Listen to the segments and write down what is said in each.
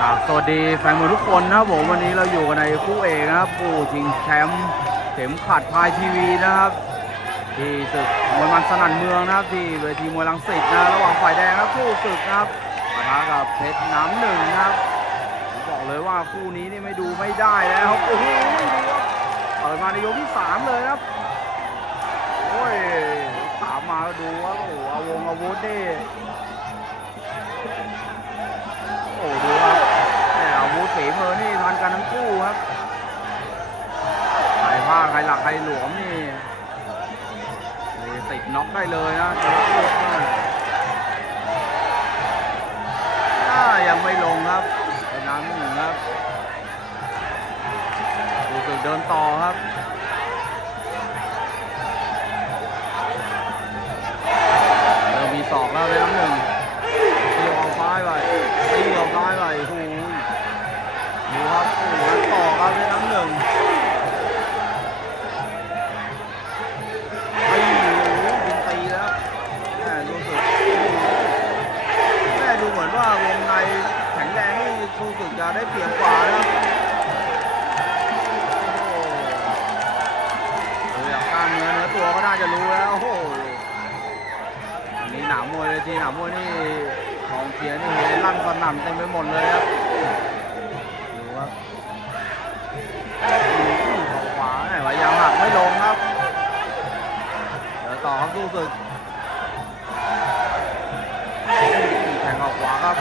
ครับสวัสดีแฟนมวยทุกคนนะครับผมวันนี้เราอยู่กันในคู่เอกนะครับคู่ชิงแชมป์เข็มขัดพายทีวีนะครับ ที่ศึกมวยมันสนั่นเมืองนะครับที่เวทีมวยลังสิตนะระหว่างฝ่ายแดงครับคู่ศึกนะครับปะทะกับเพชรน้ำหนึ่งนะครับผมบอกเลยว่าคู่นี้นี่ไม่ดูไม่ได้แล้วครับโอ้โหดูครับเปิดมาในยกที่สามเลยครับโอ้ยถามมาแล้วดูว่าโอ้โหอาวงอาวุธนี่โอ้ดูครับเนี่ยอาวุธฝีมือนี่ทันกันทั้ง ครับใครพลาดใครหลักใครหลวมนี่ติดน็อกได้เลยนะจอพวกนี่อ่ายังไม่ลงครับเป็นน้ำหนึ่งครับดูสึกเดินต่อครับ หนามมวยเลยทีหนามมวยนี่ของเขียนี่เฮลั่นสนั่นเต็มไปหมดเลยครับดูครับเขาขวาเนี่ยพยายามหักไม่ลงครับเดี๋ยวต่อครับสู้สึกแทงออกขวาครับ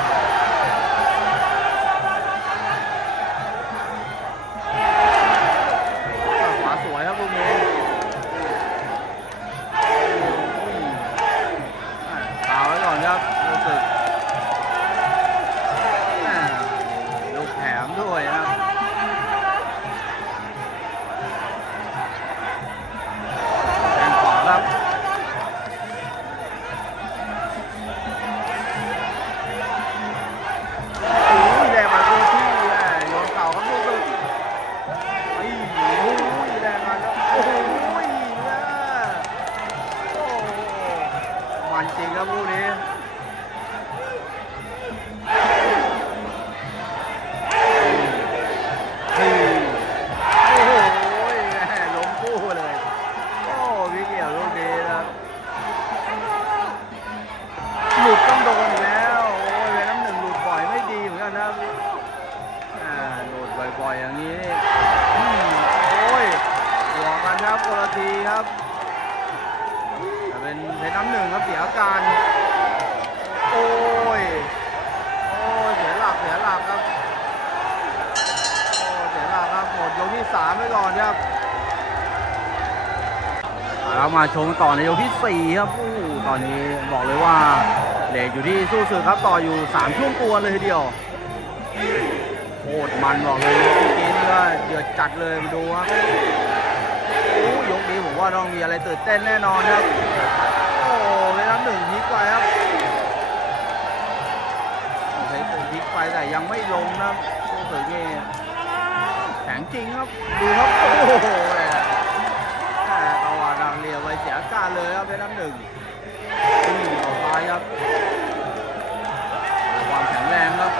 ครับคนละทีครับแต่เป็นเพชรน้ำหนึ่งครับเสียอาการ โอ้ย โอ้ยเสียหลักเสียหลักครับ โอ้เสียหลักครับหมดยกที่สามไปก่อนครับเรามาชมต่อในยกที่สี่ครับโอ้ตอนนี้บอกเลยว่าเหล็กอยู่ที่สู้ศึกครับต่ออยู่สามช่วงตัวเลยทีเดียวโคตรมันบอกเลยเมื่อกี้นี่ก็เดือดจัดเลยมาดูครับ โอ้ยกนี้ผมว่า ต้องมีอะไรตื่นเต้นแน่นอนครับ โอ้เวลาหนึ่งพลิกไปครับใช้ตัวพลิกไปแต่ยังไม่ลงนะครับตัวเสือนี่แข็งจริงครับ ดูครับ โอ้โหแหม่แหม่ตะวันดังเรียวไปเสียการเลยครับเวลาหนึ่งอืมออกซ้ายครับความแข็งแรงครับ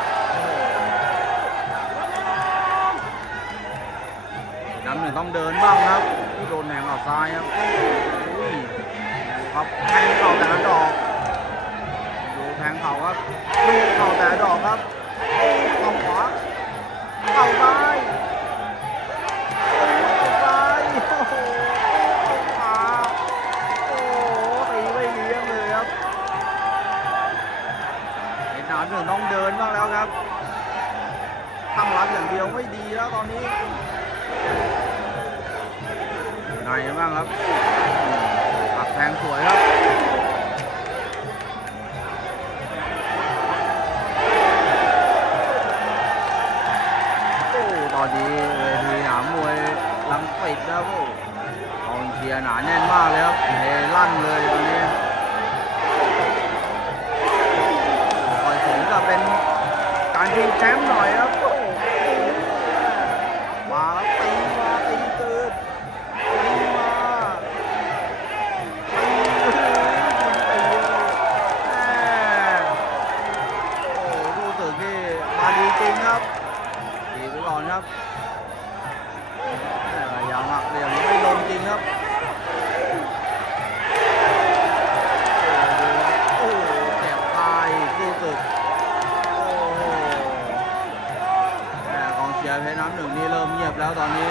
น้ำหนึ่งต้องเดินบ้างครับ โดนแหนงออกซ้ายครับครับแทงเข่าแต่ละดอกดูแทงเข่าครับดูเข่าแต่ละดอกครับเข่าขวาเข่าซ้ายเข่าซ้ายโอ้โหขาโอ้โหตีไม่เลี้ยงเลยครับเห็นหนามหนึ่งต้องเดินบ้างแล้วครับตั้งรับอย่างเดียวไม่ดีแล้วตอนนี้ ไงบ้างครับปักแทงสวยครับโอ้ตอนนี้เวทีหนามมวยลังปิดนะครับโอ้กองเชียร์หนาแน่นมากเลยครับเฮลั่นเลยตอนนี้คอยสมกับเป็นการชิงแชมป์หน่อยครับโอ้โหมาแล้วตีมาตีตืด ตีมาตีโอ้โหตีเลยแมาดีจริงครับตีไปก่อนครับเอ่อยังหักเหลี่ยมไม่ลงจริงครับโอ้เจ็บตายรู้สึกโอ้โหแต่กองเชียร์เพชรน้ำหนึ่งนี่เริ่มเงียบแล้วตอนนี้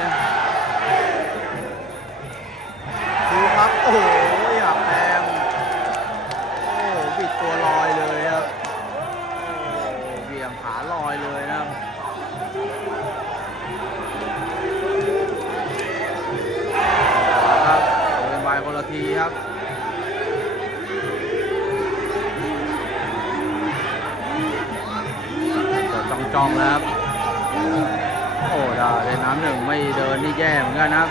จองแล้วครับ โอ้ดาเดนน้ำหนึ่งไม่เดินนี่แย่เหมือนกันนะครับ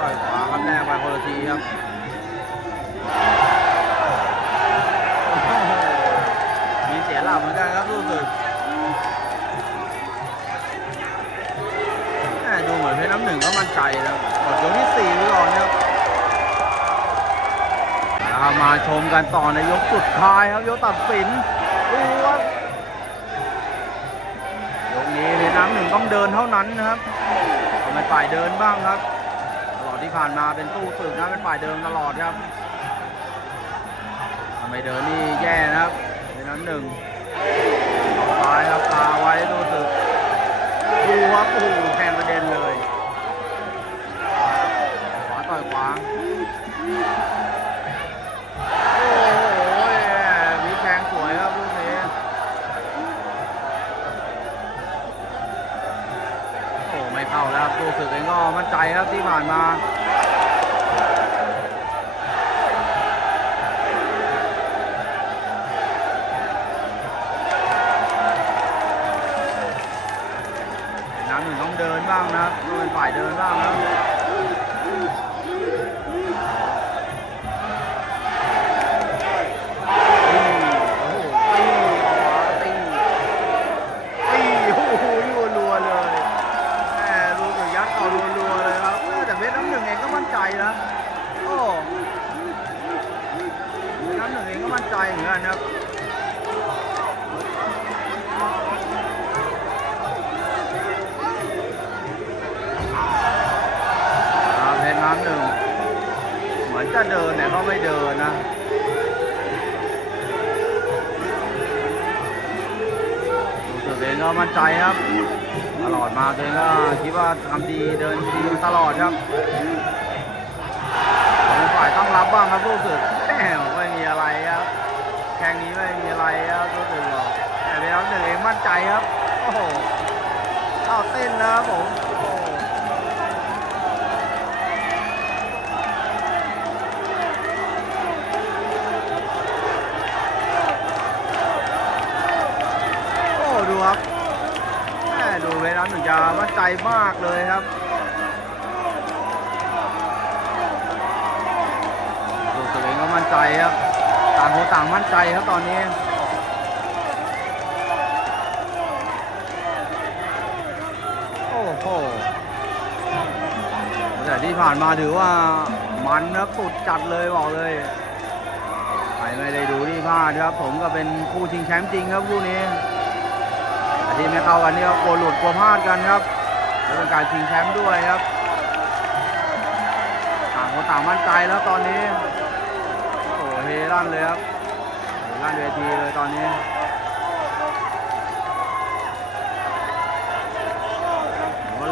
ต่อยขวาครับแรกไปคนละทีครับมีเสียหลับเหมือนกันครับรู้สึกแม่ดูเหมือนเพชรน้ำหนึ่งก็มั่นใจนะหมดยกที่สี่ไปก่อนครับเอามาชมกันต่อในยกสุดท้ายครับยกตัดสิน ดูครับยกนี้ในน้ำหนึ่งต้องเดินเท่านั้นนะครับทำไมฝ่ายเดินบ้างครับ ตลอดที่ผ่านมาเป็นตู้ตึกนะเป็นฝ่ายเดินตลอดครับทำไมเดินนี่แย่นะครับในน้ำหนึ่งตายครับตาไว้ตู้ตึกดูครับโอ้โหแทงประเด็นเลยขวาต่อยขวา โอ้ไม่เข้าแล้วตัวสึกเองก็มั่นใจครับที่ผ่านมา เดินแต่ก็ไม่เดินนะรู้สึกเองก็มั่นใจครับ ตลอดมาตัวเองก็คิดว่าทำดีเดินดีตลอดครับฝ่ายต้องรับบ้างครับรู้สึกแหมไม่มีอะไรครับแข่งนี้ไม่มีอะไรครับรู้สึกหรอกแต่เป็นน้ำหนึ่งเองมั่นใจครับ โอ้โหเข้าเต้นนะครับผมโอ้โหโอ้ดูครับ แม่ดูเวลาหนึ่งจะมั่น ใจมากเลยครับดูตัวเองก็มั่นใจครับ ต่างคนต่างมั่นใจครับตอนนี้โอ้โหแต่ที่ผ่านมาถือว่ามันนะสุดจัดเลยบอกเลยใครไม่ได้ดูที่พลาดครับ ผมก็เป็นคู่ชิงแชมป์จริงครับคู่นี้ที่ไม่เข้ากันนี่ก็กลัวหลุดกลัวพลาดกันครับ แล้วเป็นการชิงแชมป์ด้วยครับ ต่างคนต่างมั่นใจแล้วตอนนี้ โอ้โหเฮลั่นเลยครับเฮลั่นเวทีเลยตอนนี้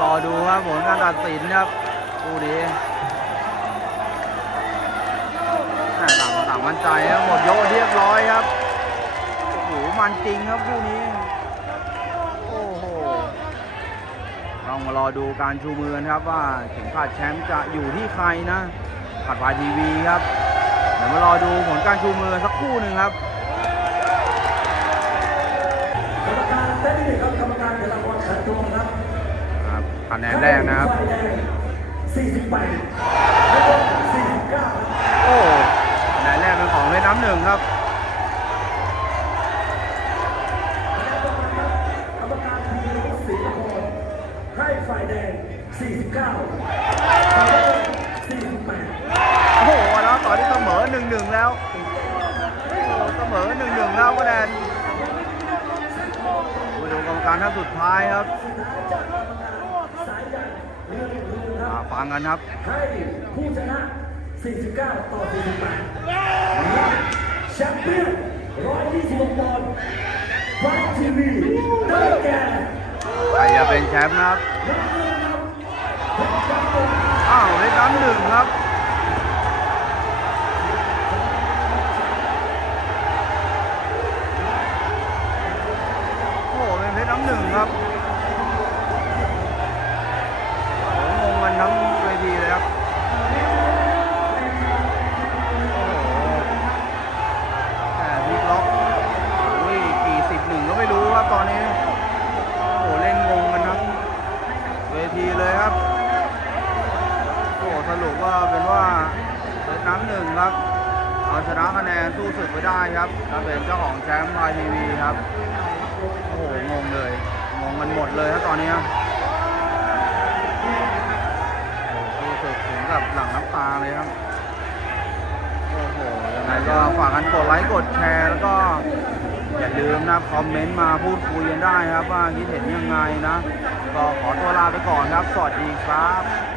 รอดูครับผลการตัดสินครับคู่นี้แม่ต่างคนต่างมั่นใจครับหมดยกเรียบร้อยครับโอ้โหมันจริงครับคู่นี้ โอ้โห ต้องมารอดูการชูมือกันครับว่าเข็มขัดแชมป์จะอยู่ที่ใครนะขัดพายทีวีครับเดี๋ยวมารอดูผลการชูมือสักครู่หนึ่งครับกรรมการเต้นนี่ครับกรรมการเดลากรขันทองครับครับคะแนนแรกนะครับฝ่ายแดง48แล้วก็49โอ้คะแนนแรกเป็นของเพชรน้ำหนึ่งครับ กรรมการทีวีศรีนครให้ฝ่ายแดง 49ฝ่ายน้ำเงิน48 โอ้โหแล้วตอนนี้เสมอหนึ่งหนึ่งแล้วโอ้โหเสมอหนึ่งหนึ่งแล้วคะแนนการท่าสุดท้ายครับอ่าฟังกันครับให้ผู้ชนะ 49 ต่อ 48แชมเปี้ยน126ปอนด์ไฟทีวีได้แก่ใครจะเป็นแชมป์นะครับ อ้าวเล่นน้ำหนึ่งครับโอ้โหเป็นเพชรน้ำหนึ่งครับ เลยครับ โอ้โหยังไงก็ฝากกันกดไลค์กดแชร์แล้วก็อย่าลืมนะคอมเมนต์มาพูดคุยกันได้ครับว่าคิดเห็นยังไงนะ ก็ขอตัวลาไปก่อนครับ สวัสดีครับ